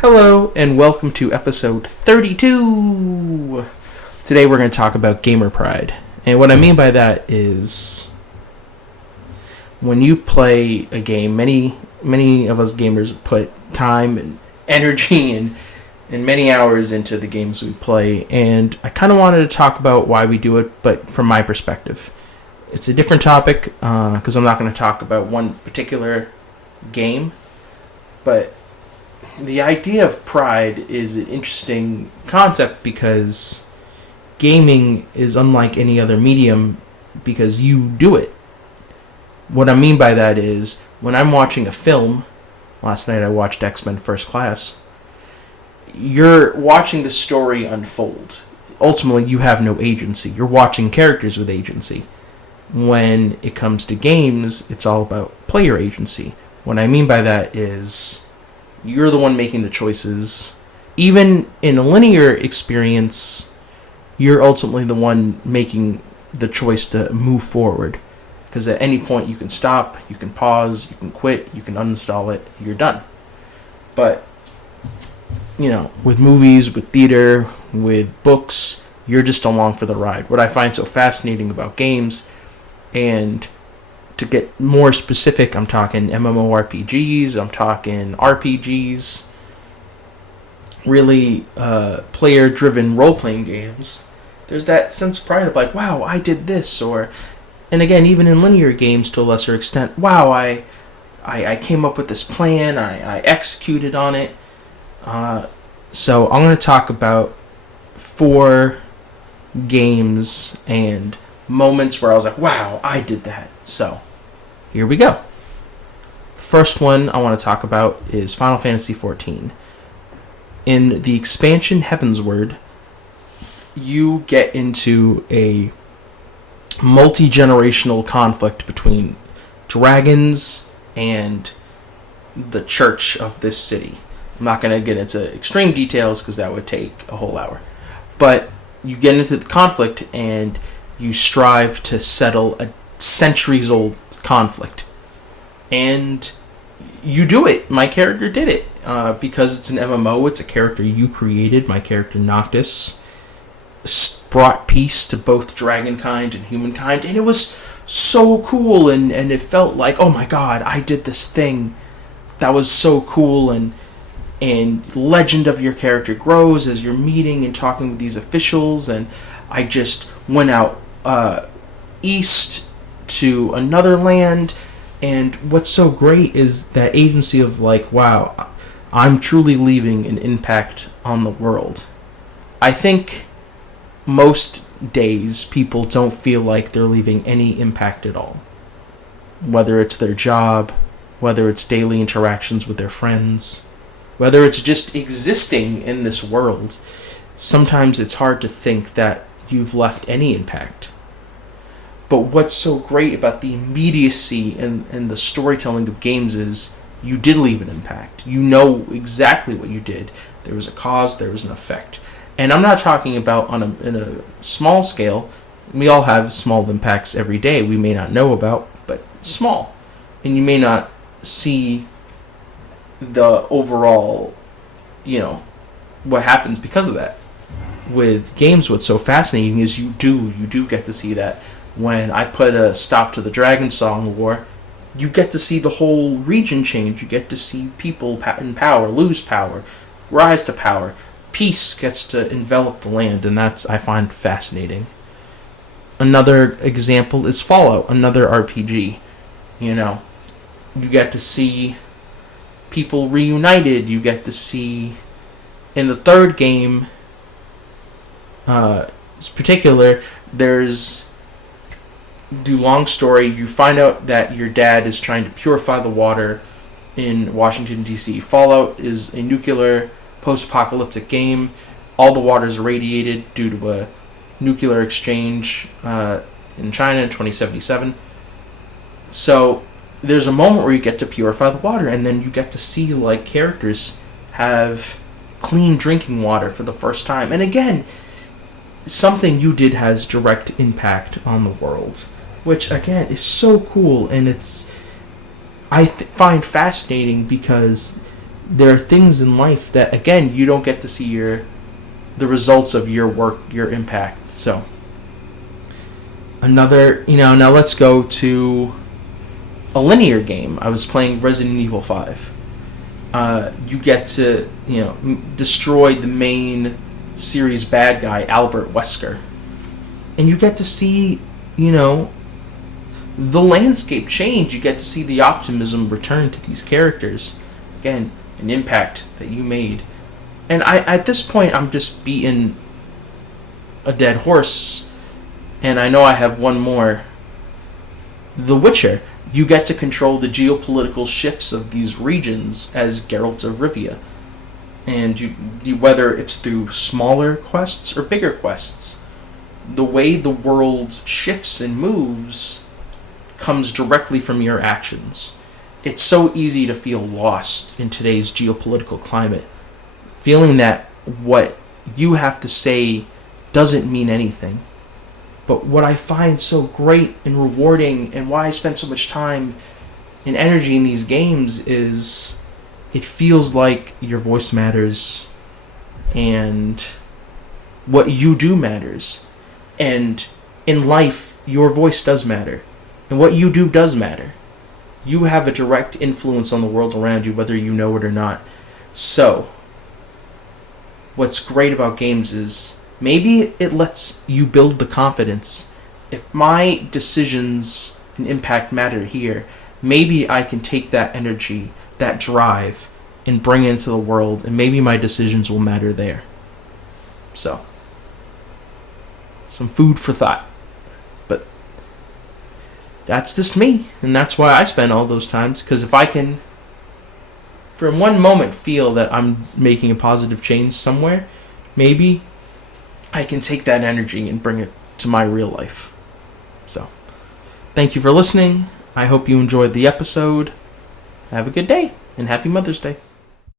Hello and welcome to episode 32. Today we're going to talk about gamer pride. And what I mean by that is when you play a game, many of us gamers put time and energy and many hours into the games we play. And I kind of wanted to talk about why we do it, but from my perspective. It's a different topic because I'm not going to talk about one particular game, but the idea of pride is an interesting concept because gaming is unlike any other medium because you do it. What I mean by that is when I'm watching a film, last night I watched X-Men First Class, you're watching the story unfold. Ultimately, you have no agency. You're watching characters with agency. When it comes to games, it's all about player agency. What I mean by that is you're the one making the choices. Even in a linear experience, you're ultimately the one making the choice to move forward. Because at any point you can stop, you can pause, you can quit, you can uninstall it, you're done. But, with movies, with theater, with books, you're just along for the ride. What I find so fascinating about games, and to get more specific, I'm talking MMORPGs, I'm talking RPGs, really player-driven role-playing games. There's that sense of pride of like, wow, I did this, and again, even in linear games to a lesser extent, wow, I came up with this plan, I executed on it. So I'm going to talk about 4 games and moments where I was like, wow, I did that. So here we go. The first one I want to talk about is Final Fantasy XIV. In the expansion Heavensward, you get into a multi-generational conflict between dragons and the church of this city. I'm not going to get into extreme details because that would take a whole hour. But you get into the conflict and you strive to settle a centuries-old conflict. And you do it. My character did it. Because it's an MMO, it's a character you created. My character, Noctis, brought peace to both dragonkind and humankind. And it was so cool. And it felt like, oh my god, I did this thing. That was so cool. And legend of your character grows as you're meeting and talking with these officials. And I just went out east to another land, and what's so great is that agency of like, wow, I'm truly leaving an impact on the world. I think most days people don't feel like they're leaving any impact at all. Whether it's their job, whether it's daily interactions with their friends, whether it's just existing in this world, sometimes it's hard to think that you've left any impact. But what's so great about the immediacy and the storytelling of games is you did leave an impact. You know exactly what you did. There was a cause, there was an effect. And I'm not talking about in a small scale. We all have small impacts every day we may not know about, but small. And you may not see the overall, what happens because of that. With games, what's so fascinating is you do get to see that. When I put a stop to the Dragon Song War, you get to see the whole region change. You get to see people in power lose power, rise to power. Peace gets to envelop the land, and that's, I find, fascinating. Another example is Fallout, another RPG. You get to see people reunited. You get to see, in the third game, in particular, long story, you find out that your dad is trying to purify the water in Washington, D.C. Fallout is a nuclear post-apocalyptic game. All the water is irradiated due to a nuclear exchange in China in 2077. So there's a moment where you get to purify the water, and then you get to see characters have clean drinking water for the first time. And again, something you did has direct impact on the world, which again is so cool, and it's I find fascinating because there are things in life that, again, you don't get to see the results of your work, your impact. So now let's go to a linear game. I was playing Resident Evil 5. You get to, destroy the main series bad guy, Albert Wesker. And you get to see, the landscape change. You get to see the optimism return to these characters. Again, an impact that you made. And at this point, I'm just beating a dead horse. And I know I have one more. The Witcher. You get to control the geopolitical shifts of these regions as Geralt of Rivia. And whether it's through smaller quests or bigger quests, the way the world shifts and moves comes directly from your actions. It's so easy to feel lost in today's geopolitical climate, feeling that what you have to say doesn't mean anything. But what I find so great and rewarding, and why I spend so much time and energy in these games, is it feels like your voice matters and what you do matters. And in life, your voice does matter. And what you do does matter. You have a direct influence on the world around you, whether you know it or not. So, what's great about games is maybe it lets you build the confidence. If my decisions and impact matter here, maybe I can take that energy, that drive, and bring it into the world, and maybe my decisions will matter there. So, some food for thought. But that's just me, and that's why I spend all those times, because if I can, for one moment, feel that I'm making a positive change somewhere, maybe I can take that energy and bring it to my real life. So, thank you for listening. I hope you enjoyed the episode. Have a good day, and happy Mother's Day.